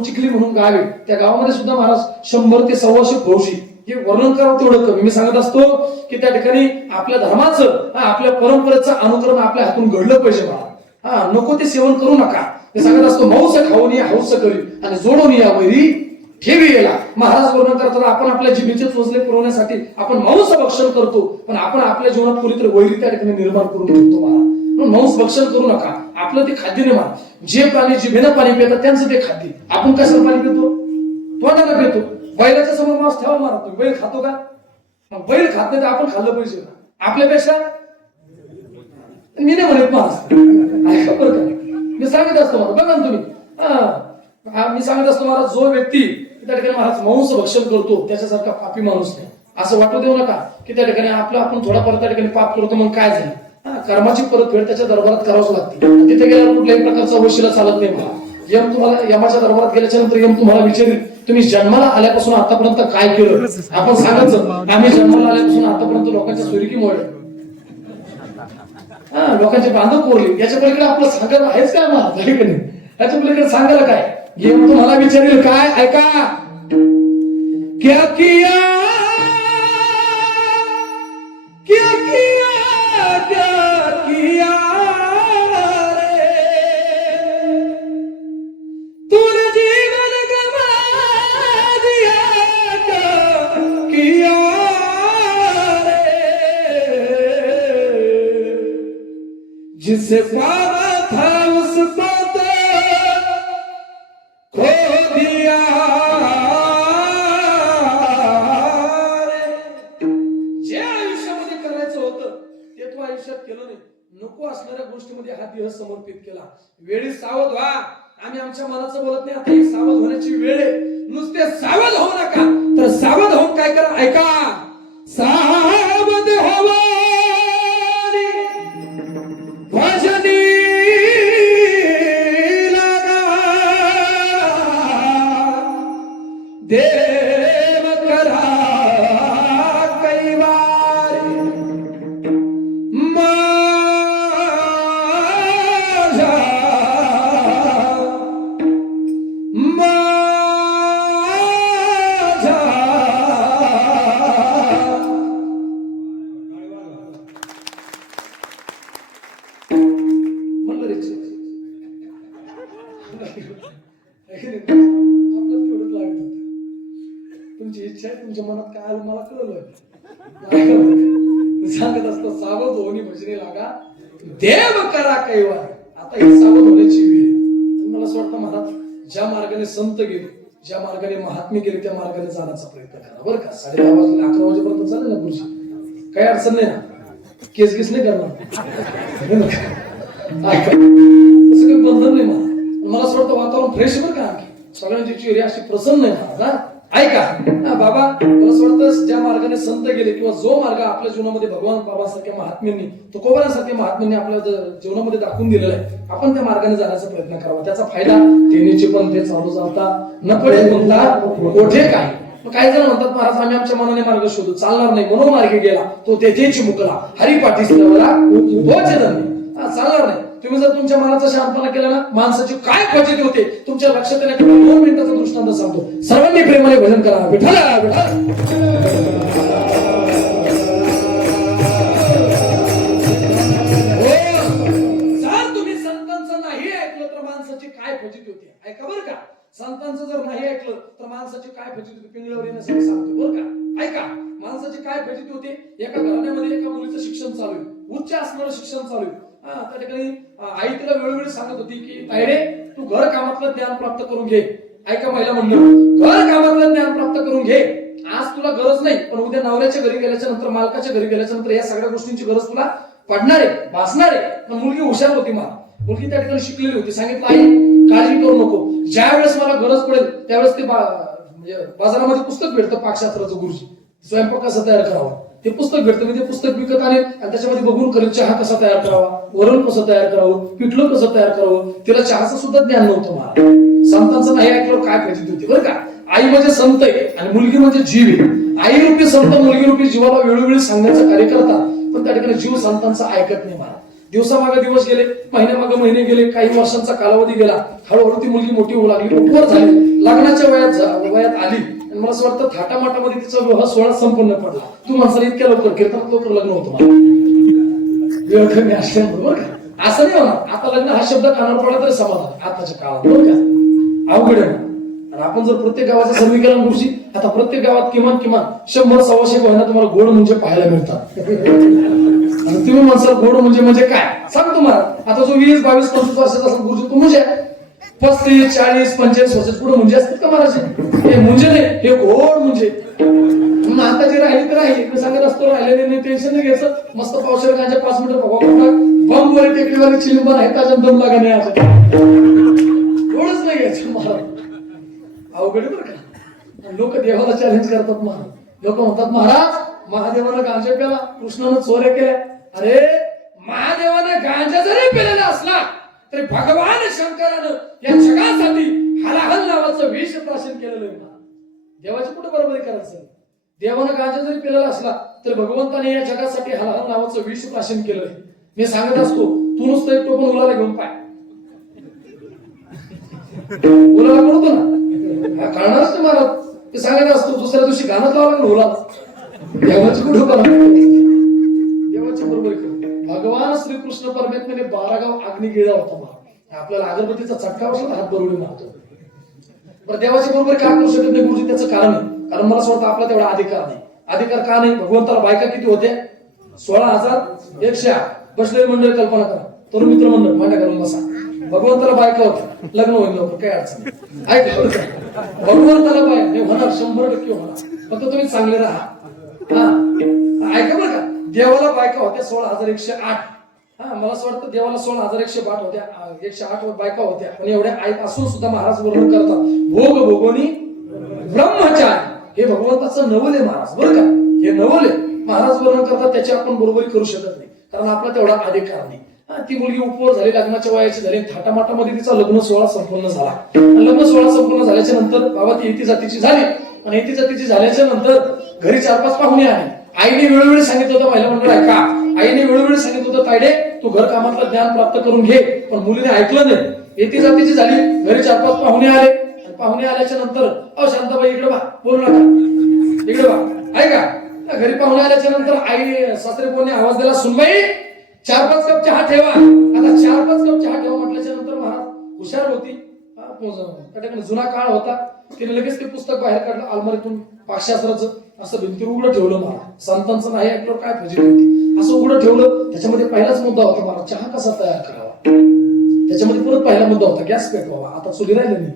चिखली म्हणून गाव आहे. त्या गावामध्ये सुद्धा महाराज 100 ते 125 फौजी. हे वर्णन करावं तेवढं कमी. मी सांगत असतो की त्या ठिकाणी आपल्या धर्माचं, आपल्या परंपरेचं अनुकरण आपल्या हातून घडलं पाहिजे महाराज. नको ते सेवन करू नका. मी सांगत असतो मौस खाऊन या हौस करी आणि जोडून या वैरी, ठेवीला महाराज वर्णन करताना आपण आपल्या जिभेचे चोचले पुरवण्यासाठी आपण मांस भक्षण करतो, पण आपण आपल्या जीवनात कोणीतरी वैरी त्या ठिकाणी निर्माण करून ठेवतो महाराज. म्हणून मांस भक्षण करू नका. आपलं ते खाद्य नाही महाराज. जे प्राणी जिभेनं पाणी पितात त्यांचं ते खाद्य. आपण कशाला पाणी पितो? तोंडाला पितो. बैलाच्या समोर मांस ठेवा महाराज. तुम्ही बैल खातो का? मग बैल खात नाही तर आपण खाल्लं पाहिजे का? आपल्यापेक्षा मी नाही म्हणत महाराज. बरं का? मी सांगत असतो महाराज. बघा ना तुम्ही, मी सांगत असतो महाराज, जो व्यक्ती त्या ठिकाणी महाराज मांस भक्षण करतो त्याच्यासारखा पापी माणूस नाही. असं वाटू देऊ नका की त्या ठिकाणी आपण थोडाफार त्या ठिकाणी पाप करतो मग काय झालं. कर्माची परतफेड त्याच्या दरबारात करावंच लागते. तिथे गेल्यावर कुठल्याही प्रकारचा वशिला चालत नाही मला. यम तुम्हाला यमाच्या दरबारात गेल्याच्या नंतर यम तुम्हाला विचारेल तुम्ही जन्माला आल्यापासून आतापर्यंत काय केलं. आपण सांगायचं आम्ही जन्माला आल्यापासून आतापर्यंत लोकांच्या सुरकी मोडल्या, लोकांचे बांधव कोरले. याच्या पलीकडे आपलं सांगायला आहेच काय महाराज? याच्या पलीकडे सांगायला काय? यम तुम्हाला विचारेल काय? ऐका, क्या किया क्या किया क्या किया रे तूने जीवन गवा दिया क्या किया रे जिसे पाना था उसको तो खो दिया रे. जे आयुष्यामध्ये करायचं होतं ते तू आयुष्यात केलं नाही. नको असणाऱ्या गोष्टीमध्ये हा देह समर्पित केला. वेळी सावध व्हा. आम्ही आमच्या मनाचं बोलत नाही. आता ही सावध होण्याची वेळ आहे. नुसते सावध होऊ नका, तर सावध होऊन काय करा? ऐका, सावध व्हावं भजनी लागा देव करा कैवारी माझा माझा म्हणलं रे आपल्याला तेवढंच लागत होतं. तुमची इच्छा आहे, तुमच्या मनात काय आलं मला कळलं. सांगत असतं सावध होणी भजनी लागा देव करा कैवार. आता ही सावध होण्याची वेळ आहे. मला असं वाटतं महाराज, ज्या मार्गाने संत गेले, ज्या मार्गाने महात्मे गेले त्या मार्गाने जाण्याचा प्रयत्न करा बरं का. 10:30 वाजले 11 वाजेपर्यंत चालेल ना पुढची? काही अडचण नाही ना? केस गिस नाही करणार? तसं काही बंधन नाही मला. मला असं वाटतं वातावरण फ्रेश बरं का. आणखी सगळ्यांची चेहरे अशी प्रसन्न आहे महाराज. ऐका बाबा, मला असं वाटतं ज्या मार्गाने संत गेले किंवा जो मार्ग आपल्या जीवनामध्ये भगवान बाबासारख्या महात्म्यांनी, तुकोबारासारख्या महात्म्यांनी आपल्या जीवनामध्ये दाखवून दिलेला आहे, आपण त्या मार्गाने जाण्याचा प्रयत्न करावा. त्याचा फायदा तेनीचे पण ते चालू चालता न पडे म्हणता कोठे काय. काही जण म्हणतात महाराज आम्ही आमच्या मनाने मार्ग शोधू, चालणार नाही. मनोमार्गे गेला तो तेथेच मुकला, हरिपाठीस चालणार नाही. तुम्ही जर तुमच्या मनाचा शांतपणा केला ना, माणसाची काय फजिती होते तुमच्या लक्षात येण्याकरता 2 मिनिटाचा दृष्टांत सांगतो. सर्वांनी प्रेमाने भजन करा. विठ्ठल जर तुम्ही संतांचं नाही ऐकलं तर माणसाची काय फजिती होते. ऐका बरं का. संतांचं जर नाही ऐकलं तर माणसाची काय फजिती होते पिंगळावर येण्यासाठी सांगतो बरं का. ऐका, माणसाची काय फजिती होते. एका घराण्यामध्ये एका मुलीचं शिक्षण चालू आहे, उच्च असणारं शिक्षण चालू आहे. त्या ठिकाणी आई तिला वेळोवेळी सांगत होती की तायडे तू घर कामातलं ज्ञान प्राप्त करून घे. ऐका महिला मंडळ, घर कामातलं ज्ञान प्राप्त करून घे. आज तुला गरज नाही, पण उद्या नवऱ्याच्या घरी गेल्याच्या नंतर, मालकाच्या घरी गेल्याच्या नंतर या सगळ्या गोष्टींची गरज तुला पडणार आहे, भासणार आहे. पण मुलगी हुशार होती. मुलगी त्या ठिकाणी शिकलेली होती. सांगितलं आई काळजी करू नको, ज्या वेळेस मला गरज पडेल त्यावेळेस ते म्हणजे बाजारामध्ये पुस्तक भेटतं पाकशास्त्राचं गुरुजी, स्वयंपाक कसा तयार करावा ते पुस्तक भेटतं. मी ते पुस्तक विकत आणेल आणि त्याच्यामध्ये बघून करेल चहा कसा तयार करावा, वरण कसं तयार करावं, पिठलं कसं तयार करावं. तिला चहाचं सुद्धा ज्ञान नव्हतं मला. संतांचं नाही ऐकलं काय फजिती होती बरं का. आई म्हणजे संत आहे आणि मुलगी म्हणजे जीव आहे. आई रूपी संत मुलगी रूपी जीवाला वेळोवेळी सांगण्याचं कार्य करतात, पण त्या ठिकाणी जीव संतांचं ऐकत नाही मला. दिवसामागे दिवस गेले, महिन्यामागे महिने गेले, काही वर्षांचा कालावधी गेला. हळूहळू ती मुलगी मोठी होऊ लागली, उपवर झाली, लग्नाच्या वयात आली. आणि मला असं वाटतं थाटामाटामध्ये तिचा विवाह सोहळा संपन्न पडला. तू माणसाला इतक्या लवकर कीर्तनात लवकर लग्न होतं मला वेळ कमी असल्याबरोबर का. असं नाही होणार. आता लग्न हा शब्द कानावर पडला तरी समाधान आताच्या काळात बरं का. अवघड आहे आणि आपण जर प्रत्येक गावाचा सर्वे केला गुरुजी, आता प्रत्येक गावात किमान 100-125 गोष्टी तुम्हाला गोड म्हणजे पाहायला मिळतात. आणि तुम्ही म्हणसाल गोड म्हणजे काय सांग तुम्हाला. आता जो 20-22-25 वर्षाचा असेल गुरुजी तो म्हणजे 35-40-45 वर्षाचे पुढे म्हणजे असतात का महाराज? हे म्हणजे नाही, हे गोड म्हणजे. आता जे राहिले तर राहिले, मी सांगत असतो राहिलेले नाही, टेन्शन नाही घ्यायचं. मस्त पावसाळ्यात गांजा 5 मीटर बंब वर टेकडीवाली चिलिंबर आहे, ताजा दम लागा नाही आज गोडच नाही घ्यायचं महाराज. अवघड बरं का. लोक देवाला चॅलेंज करतात महाराज. लोक म्हणतात महाराज महादेवानं गांजा प्याला, कृष्णानं चोऱ्या केल्या. अरे महादेवाने गांजा जरी पेलेला असला तरी भगवान शंकरानं या जगासाठी हलाहल नावाचं विष प्राशन केलेलं आहे. देवाची कुठे बरोबरी करायचं? देवानं गांजा जरी पेलेला असला तर भगवंताने या जगासाठी हलाहल नावाचं विष प्राशन केलंय. मी सांगत असतो तू नुसतं एक टोपण उलाला घेऊन पाय, उलाला म्हणतो ना कळणारच नाही महाराज. ते सांगत असतो दुसऱ्या दिवशी गाणं लावा लागलं उलाला. देवाची कुठे देवाची बरोबरी करू. भगवान श्रीकृष्ण परमेश्वराने 12 गाव अग्नी गिळला होता महाराज. आपल्याला अगरबत्तीचा चटका बसला तर हात बरोबर मारतो. पण देवाची बरोबर का करू शकत नाही गुरुजी? त्याचं कारण आहे. कारण मला स्वतः आपला तेवढा अधिकार नाही. अधिकार का नाही? भगवंताला बायका किती होत्या? 16,108. बसलेली मंडळी कल्पना करा, तरुण मित्र मंडळ मांडा करून बसा. भगवंताला बायका होत्या, लग्न होईल लवकर, काय अडचण नाही. ऐका भगवंताला बाय नाही होणार, 100% होणार. फक्त तुम्ही चांगले राहा. हा ऐका बरं का, देवाला बायका होत्या 16,108. हा मला असं वाटतं देवाला 16,108 होत्या, 108 बायका होत्या. पण एवढ्या ऐक असून सुद्धा महाराज वर्णन करतात भोग भोगोनी ब्रह्मचारी. हे भगवंताचं नवल आहे महाराज बरं का. हे नवल आहे महाराज वर्णन करतात, त्याची आपण बरोबरी करू शकत नाही कारण आपला तेवढा अधिकार नाही. ती मुलगी उपवर झाली, लग्नाच्या वयाची झाली, थाटामाटामध्ये तिचा लग्न सोहळा संपन्न झाला. लग्न सोहळा संपन्न झाल्याच्या नंतर बाबा ती येती जातीची झाली. आणि येती जातीची झाल्याच्या नंतर घरी 4-5 पाहुणे आले. आईने वेळोवेळी सांगितलं होतं, महिला मंडळ ऐका, आईने वेळोवेळी सांगितलं होतं तायडे तू घर कामातलं ज्ञान प्राप्त करून घे. पण मुलीने ऐकलं नाही. येती जातीची झाली, घरी 4-5 पाहुणे आले. पाहुणे आल्याच्या नंतर शांताबाई इकडे बा, बोलू नका, इकडे बा, ऐका. घरी पाहुणे आल्याच्या नंतर आई सासरे कोणी आवाज दिला, सुनबाई 4-5 कप चहा ठेवा. आता 4-5 कप चहा ठेवा म्हटल्याच्या नंतर महाराज हुशार होती, त्याच्याकडे जुना काळ होता. तिने लगेच ते पुस्तक बाहेर काढलं अलमारीतून, पाकशास्त्राचं. असं भिंतीवर उघडं ठेवलं महाराज. संतांचं नाही ऐकलं काय फजिती होती. असं उघडं ठेवलं, त्याच्यामध्ये पहिलाच मुद्दा होता महाराज, चहा कसा तयार करावा. त्याच्यामध्ये परत पहिला मुद्दा होता, गॅस पेटवावा. आता चुली राहिले नाही,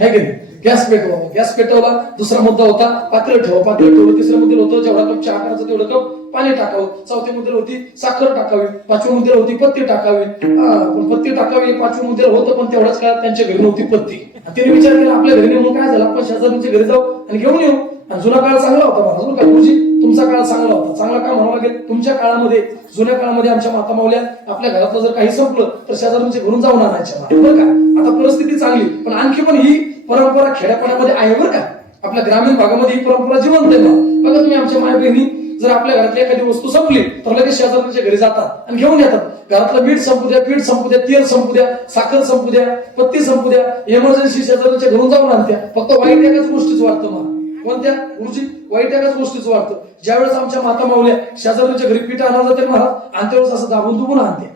है की नाही? गॅस पेटवावा, गॅस पेटवला. दुसरा मुद्दा होता पातळ ठेवा, पातळ ठेवलं. तिसऱ्या मुद्द्याला होतं जेवढा कप चहा करायचा तेवढं कप पाणी टाकावं. चौथ्या मुद्द्याला होती साखर टाकावी. 5व्या मुद्द्याला होती पत्ती टाकावी. पण पत्ती टाकावी 5व्या मुद्द्याला होतं, पण तेवढ्याच काळात त्यांच्या घरी नव्हती पत्ती. तिने विचार केला आपल्या घरी नेमून काय झालं, आपण शेजाऱ्यांच्या घरी जाऊ आणि घेऊन येऊ. आणि जुना काळ चांगला होता महाराज का गुरुजी, तुमचा काळ चांगला होता. चांगला काय म्हणावं लागेल, तुमच्या काळामध्ये जुन्या काळामध्ये आमच्या माता मावल्या आपल्या घरातलं जर काही संपलं तर शेजाऱ्यांच्या घरून जाऊन आणायच्या बरं का. आता परिस्थिती चांगली, पण आणखी पण ही परंपरा खेड्यापाड्यामध्ये आहे बरं का. आपल्या ग्रामीण भागामध्ये ही परंपरा जिवंत आहे. बघा तुम्ही आमच्या माय बहिणी जर आपल्या घरातली एखादी वस्तू संपली तर लगेच शेजाऱ्यांच्या घरी जातात आणि घेऊन येतात. घरातलं मीठ संपू द्या, पीठ संपू द्या, तेल संपू द्या, साखर संपू द्या, पत्ती संपू द्या, इमर्जन्सी शेजाऱ्यांच्या घरून जाऊन आणत्या. फक्त वाईट एकाच गोष्टीच वाटतं मला. कोणत्या गुरुजी? वाईट एकाच गोष्टीच वाटतं. ज्यावेळेस आमच्या माता मावल्या शेजाऱ्यांच्या घरी पीठ आणायला जाते महाराज, आणि त्यावेळेस असं दाबून दुबून आणते,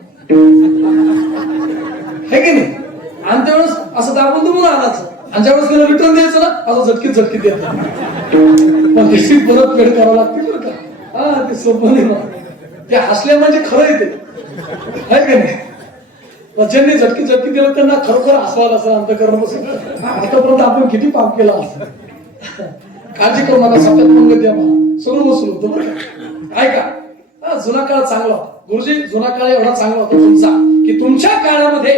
हे की नाही? आणि त्यावेळेस असं दाबून दुबून आणायचं. आणि ज्यावेळेस त्याला रिटर्न द्यायचं ना, असं झटकीत देतात. पण त्याची परत फेड करावं लागते बरं का. हा ते सोपं नाही मला. ते हसल्या म्हणजे खरं येते, आहे का नाही? ज्यांनी झटकी दिलं त्यांना खरोखर हसवायला असं अंतकरण बसेल. आतापर्यंत आपण किती पाप केला असं. काळजी करू नका, सतत मंग द्या मला, सगळं वसूल होतं बरं का. ऐका, जुना काळ चांगला होता गुरुजी. जुना काळ एवढा चांगला होता तुमचा की तुमच्या काळामध्ये,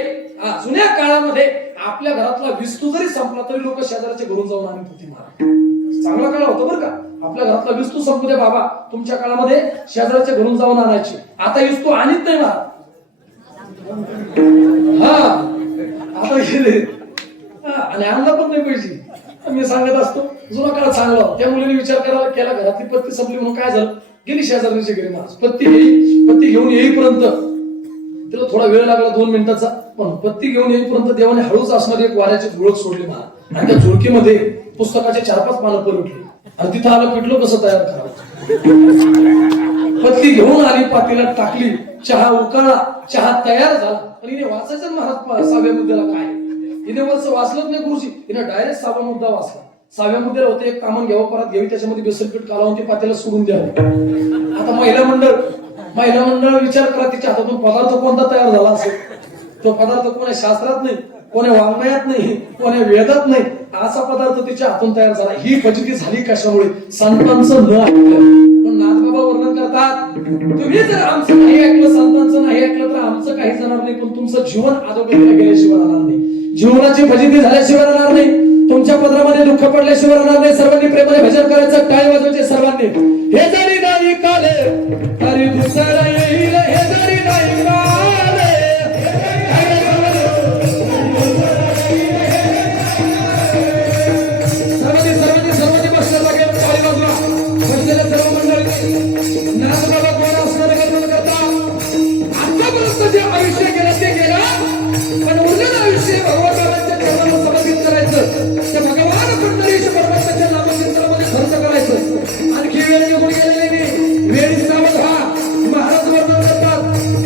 जुन्या काळामध्ये आपल्या घरातला विस्तू जरी संपला तरी लोक शेजारच्या घरून जाऊन आणत होती महाराज. चांगला काळ होता बरं का. आपल्या घरातला विस्तू संपू दे बाबा, तुमच्या काळामध्ये शेजारच्या घरून जाऊन आणायचे. आता विस्तू आणत नाही महाराज. हा आता गेले आणि आणला पण नाही पाहिजे. मी सांगत असतो जुना काळ चांगला होता. त्या मुलीने विचार करायला केला, घरातली पत्ती संपली म्हणून काय झालं, गेली शेजारच्या घरी महाराज. पत्ती घेऊन येईपर्यंत तिला थोडा वेळ लागला, 2 मिनिटाचा. पण पत्ती घेऊन येईपर्यंत देवाने हळूच असणारी एक वाऱ्याची झुळक सोडली महाराज. आणि त्या झुळकीमध्ये पुस्तकाचे 4-5 पानं पलटली. आणि तिथं आलं पिठलं कसं तयार करावं. पत्ती घेऊन आली, पातेल्यात टाकली, चहा उकळला, चहा तयार झाला. पण हिने वाचायचं महाराज 6व्या मुद्द्याला काय. हिने वर्ष वाचलंच नाही गुरुजी, हिने डायरेक्ट 6वा मुद्दा वाचला. 6व्या मुद्द्याला होते एक कामन घ्यावं, परत घ्यावी, त्याच्यामध्ये बेसन पीठ कालवून ते पातेला सोडून द्यावं. आता महिला मंडळ विचार करा, तिच्या हातातून पदार्थ कोणता तयार झाला असेल. तो पदार्थ कोणी शास्त्रात नाही, कोणी वाङ्मयात नाही, कोणी वेदात नाही, असा पदार्थ तिच्या हातून तयार झाला. ही फजिती झाली कशामुळे? संतांचं न ऐकलं. पण नाथबाबा वर्णन करतात, तुम्ही जर आमचं नाही ऐकलं, संतांचं नाही ऐकलं, तर आमचं काही जाणार नाही, पण तुमचं जीवन अधोगतीला गेल्याशिवाय राहणार नाही, जीवनाची फजिती झाल्याशिवाय राहणार नाही, तुमच्या पदरामध्ये दुःख पडल्याशिवाय राहणार नाही. सर्वांनी प्रेमाने भजन करायचं, टाळी वाजवायचे सर्वांनी. हे जरी नाही काले तरी दुसरं येईल, हे जरी नाही काले. सर्वांनी बसलं लागेल, टाळी वाजवा. बसलेल्या सर्व मंडळी नाथबाबा कोण असणार वर्णन करता. आतापर्यंत जे आयुष्य गेलं ते गेलं, पण उरलेलं आयुष्य भगवंताच्या चरणाला समर्पित करायचं, ते भगवान पंढरीश परमात्म्याच्या नामचिंतनामध्ये खर्च करायचं. आणखी वेळ निघून गेलेली नाही, वेळी सावध व्हा. महाराज वर्णन करतात,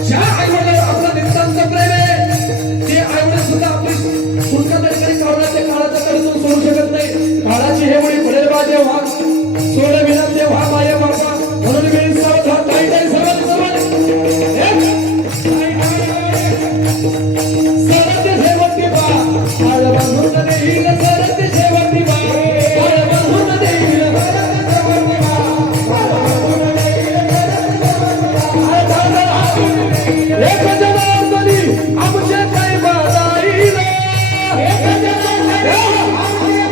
ज्या आईवडिलांवर आपलं नितांत प्रेम आहे, ते आईवडील सुद्धा आपली सुटका तरी काढण्याच्या काळाच्या तरीतून सोडू शकत नाही. काळाची हे मुळी पडेल बा जेव्हा, सोड विना तेव्हा माया बापा. म्हणून वेळी सावध व्हा. काही सर्वांनी सरते शेवटी बा, आळ बांधून देईल, सरते शेवटी बा, आळ बांधून देईल, सरते शेवटी बा, आळ बांधून देईल, एक जनार्दनी आमचे काही बाजाईल, एक जनार्दनी आमचे काही बाजाईल,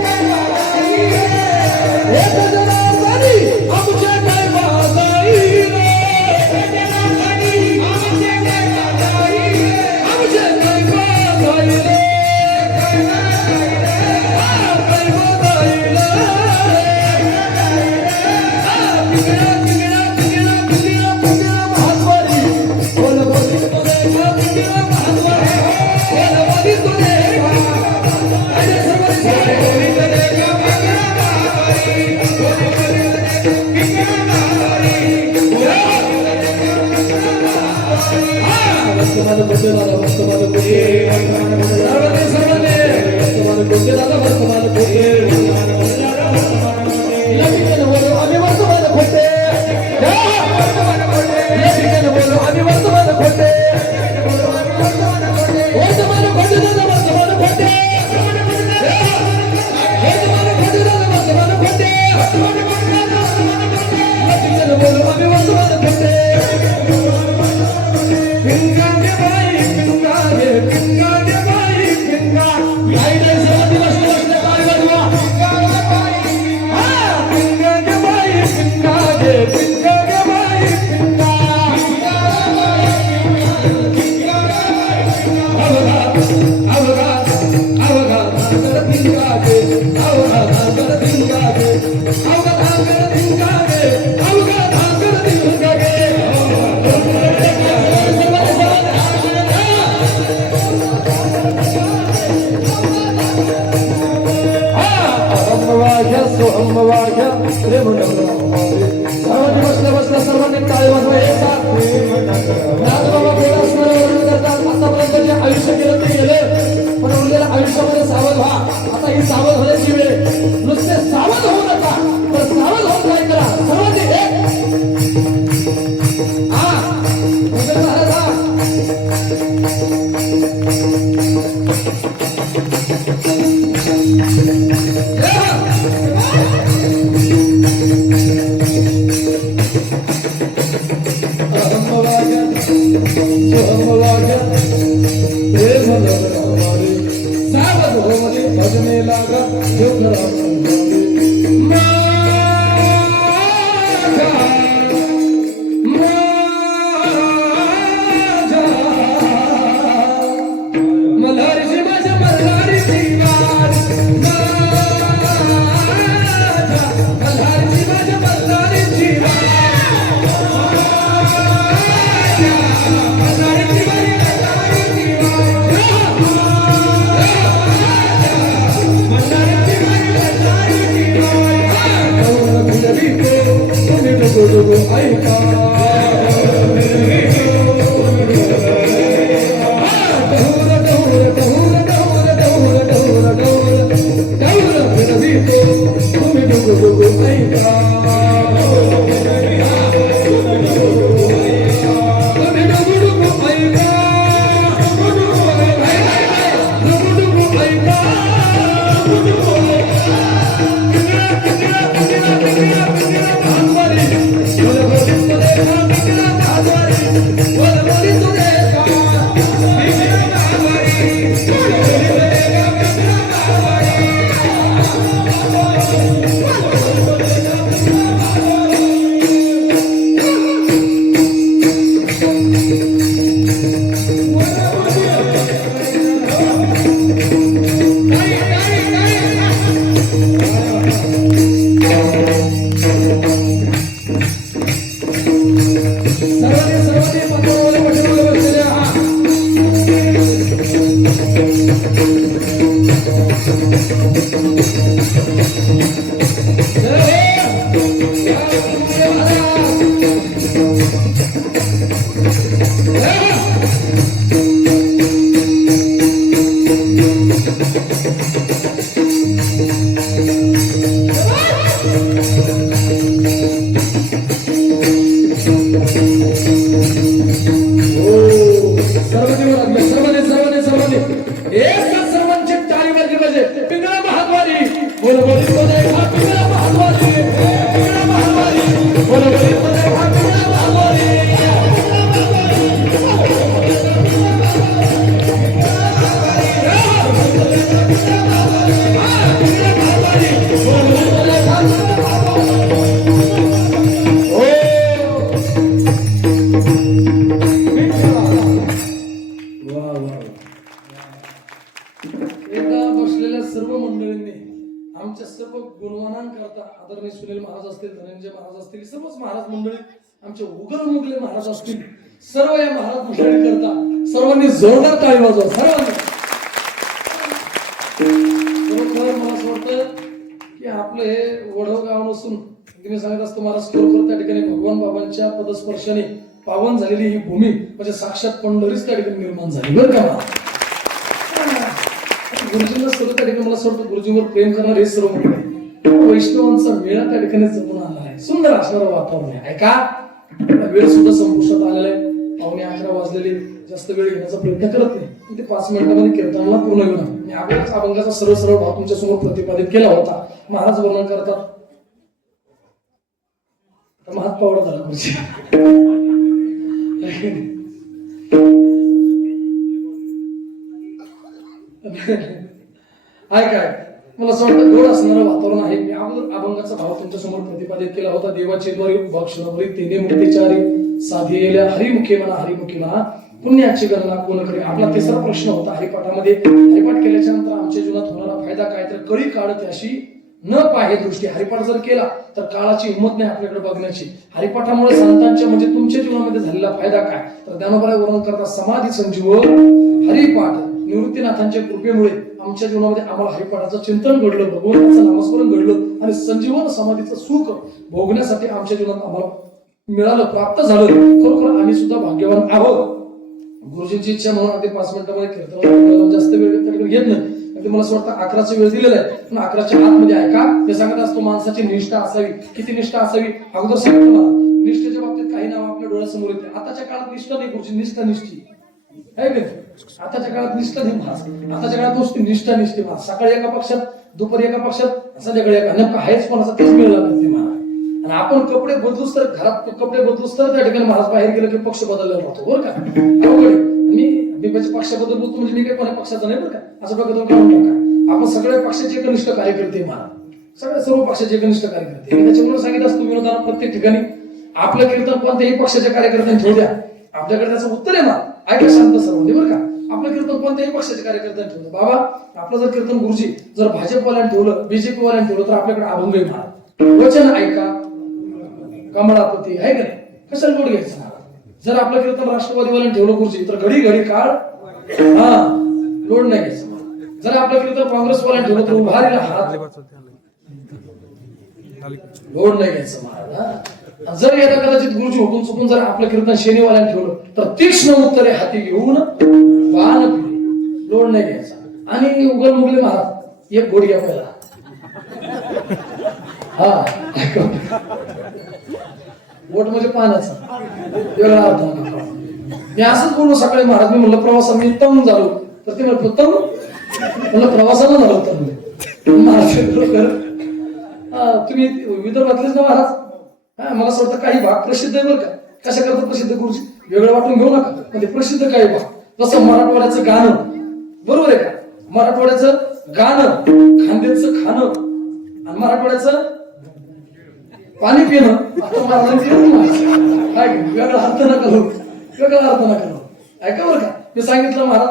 सर्वांनी टाळी वाजवा. नाथबाबा कोण असणार वर्णन करतात. आतापर्यंत जे आयुष्य गेलं ते गेलं, पण उरलेल्या आयुष्यामध्ये सावध व्हा. आता ही सावध होण्याची वेळ. नुसते सावध होऊ नका, तर सावध होऊन काय करा सर्वांनी. भजने लागा मल्हारी माझ्या मल्हारी मल्हारी माझ्या मल्हारी मल्हारी सर्वांची टाळी वाजली पाहिजे. पिंगळा महाद्वारी बोल बोल पिंगळा महाद्वारी पिंगळा महाद्वारी बोल बोल पिंगळा महाद्वारी. सर्व मंडळींनी आमच्या सर्व गुणवानांकरता आदरणीय सुनील महाराज असतील, धनंजय महाराज असतील, सर्वच महाराज मंडळी, आमचे उगल मुगले महाराज असतील, सर्व या महाराज मंडळी करता सर्वांनी जोरदार टाळी वाजवा. सर्वांनी खरोखर मला असं वाटतं की आपलं हे वडगाव गाव नसून तुम्ही सांगत असतो महाराज खरोखर त्या ठिकाणी भगवान बाबांच्या पदस्पर्शाने पावन झालेली ही भूमी म्हणजे साक्षात पंढरीच त्या ठिकाणी निर्माण झाली बरं का. गुरुजींना सर्व त्या ठिकाणी मला असं वाटतं गुरुजींवर प्रेम करणार हे सर्व मंडळी वैष्णवांचा मेळा त्या ठिकाणी जमून आला आहे. सुंदर असणारं वातावरण आहे. ऐका वेळ सुद्धा संपुष्टात आलेला आहे. 11:15 वाजलेले. जास्त वेळ घेण्याचा प्रयत्न करत नाही. ते 5 मिनिटांमध्ये कीर्तनाला पूर्ण घेऊन मी अगोदरच अभंगाचा सर्व सर्व भाव तुमच्या समोर प्रतिपादित केला होता. महाराज वर्णन करतात हात पावडा झाला गुरुजी. ऐकाय मला असं वाटतं गोड असणारं वातावरण आहे. मी अगोदर अभंगाचा भाव तुमच्या समोर प्रतिपादित केला होता. देवाचे द्वारे भक्षणभरी तेने मुक्तीचारी साधिलेल्या हरिमुखी म्हणा हरिमुखी म्हणा पुण्याची गणना कोण करे. आपला तिसरा प्रश्न होता हरिपाठामध्ये. हरिपाठ केल्याच्या नंतर आमच्या जीवनात होणारा फायदा काय तर कळी काढत अशी न पाहे दृष्टी. हरिपाठ जर केला तर काळाची हिंमत नाही आपल्याकडे बघण्याची. हरिपाठामुळे संतांच्या म्हणजे तुमच्या जीवनामध्ये झालेला फायदा काय तर ज्ञानोबा वर्णन करता समाधी संजीव हरिपाठ निवृत्तीनाथांच्या कृपेमुळे आमच्या जीवनामध्ये आम्हाला हरिपाठाचं चिंतन घडलं, भगवंताचं नामस्मरण घडलं आणि संजीवन समाधीचं सुख भोगण्यासाठी आमच्या जीवनात आम्हाला मिळालं, प्राप्त झालं. खरोखर आम्ही सुद्धा भाग्यवान आहोत. गुरुजींची इच्छा म्हणून अगदी 5 मिनिटांमध्ये कीर्तन जास्त वेळ घेत नाही. मला असं वाटतं 11चा वेळ दिलेला आहे पण 11च्या आतमध्ये ऐका हे सांगत असतो माणसाची निष्ठा असावी. किती निष्ठा असावी अगोदर सांगतो मला. निष्ठेच्या बाबतीत काही नाव आपल्या डोळ्यासमोर येते. आताच्या काळात निष्ठा नाही गुरुजी, निष्ठा निष्ठी आहे का. आताच्या काळात निष्ठा नाही महाराज. आताच्या काळात नुसती निष्ठा निष्ठी महाराज. सकाळी एका पक्षात, दुपारी एका पक्षात, संध्याकाळी एका. नेमका आहेच कोणाचा तेच मिळाला नाही महाराज. आणि आपण कपडे बदलूच तर घरात कपडे बदलूच तर त्या ठिकाणी महाराज बाहेर गेलं की पक्ष बदललेला राहतो बरं का. मी पक्षाबद्दल बोलतो म्हणजे मी काही कोणा पक्षाचा नाही बरं का असं बघा काढून टाका. आपण सगळ्या पक्षाचे एकनिष्ठ कार्यकर्ते महाराज, सगळ्या सर्व पक्षाचे एकनिष्ठ कार्यकर्ते. त्याच्यामुळे सांगितलं असतो विरोधाला प्रत्येक ठिकाणी आपलं कीर्तन कोणत्याही पक्षाच्या कार्यकर्त्यांनी ठेवू द्या. आपल्याकडे त्याचं उत्तर आहे ना. ऐका शांत सर्वांनी बरं का. आपलं कीर्तन कोणत्याही पक्षाच्या कार्यकर्त्यांनी ठेवलं. बाबा आपलं जर कीर्तन गुरुजी जर भाजपवाल्यांनी ठेवलं, बीजेपी वाल्यांनी ठेवलं तर आपल्याकडे अभंग आहे महाराज. वचन ऐका कमळापती आहे का नाही. कशाला लोट घ्यायचं. जर आपलं कीर्तन राष्ट्रवादीवाल्यांनी ठेवलं गुरुजी तर घडी घडी काळ लोड नाही घ्यायचं. जर आपलं कीर्तन काँग्रेसवाल्यांनी ठेवलं तर उभारीला हात लोड नाही घ्यायचं महाराज. जर याला कदाचित गुरुजी हुकून चुकून जर आपलं कीर्तन शनिवाल्यांनी ठेवलं तर तीक्ष्ण उत्तरे हाती घेऊन बाण लोड नाही घ्यायचा. आणि उगल मुगले महाराज एक गोडी घ्या पहिला. वोट म्हणजे पाण्याचा वेगळा अर्थ. मी असंच बोललो सकाळी महाराज. मी म्हणलं प्रवासा मी तम झालो तर ते म्हणलं तम म्हणलं प्रवासाला झालो तर महाराज तुम्ही विदर्भातलेच ना महाराज. मला असं वाटतं काही भाग प्रसिद्ध आहे बरं का. कशा करता प्रसिद्ध गुरुजी वेगळं वाटून घेऊ नका. म्हणजे प्रसिद्ध काही भाग जसं मराठवाड्याचं गाणं बरोबर आहे का. मराठवाड्याचं गाणं, खांद्याचं खाणं आणि मराठवाड्याचं पाणी पिणं. आता महाराजांनी काय वेगळा अर्थ नका करू, वेगळा अर्थ नका करू. ऐका बरं का. मी सांगितलं महाराज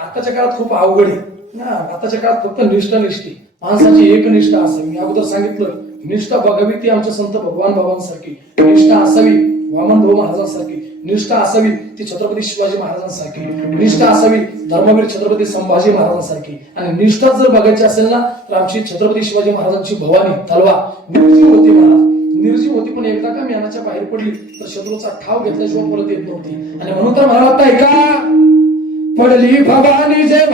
आताच्या काळात खूप अवघड आहे ना. आताच्या काळात फक्त निष्ठा निष्ठी माणसाची एकनिष्ठा असावी. मी अगोदर सांगितलं निष्ठा बघावी ती आमच्या संत भगवान बाबांसारखी निष्ठा असावी. वामन भाऊ महाराजांसारखी निष्ठा असावी ती छत्रपती शिवाजी महाराजांसारखी, निष्ठा असावी धर्मवीर छत्रपती संभाजी महाराजांसारखी. आणि निष्ठा जर बघायची असेल ना तर आमची छत्रपती शिवाजी महाराजांची भवानी तलवार निर्जीव होती महाराज, निर्जीव होती, पण एकदा का म्यानाच्या बाहेर पडली तर शत्रूचा ठाव घेतल्याशिवाय परत येत नव्हती. आणि म्हणून तर मला वाटतं ऐका, पडली भवानी जे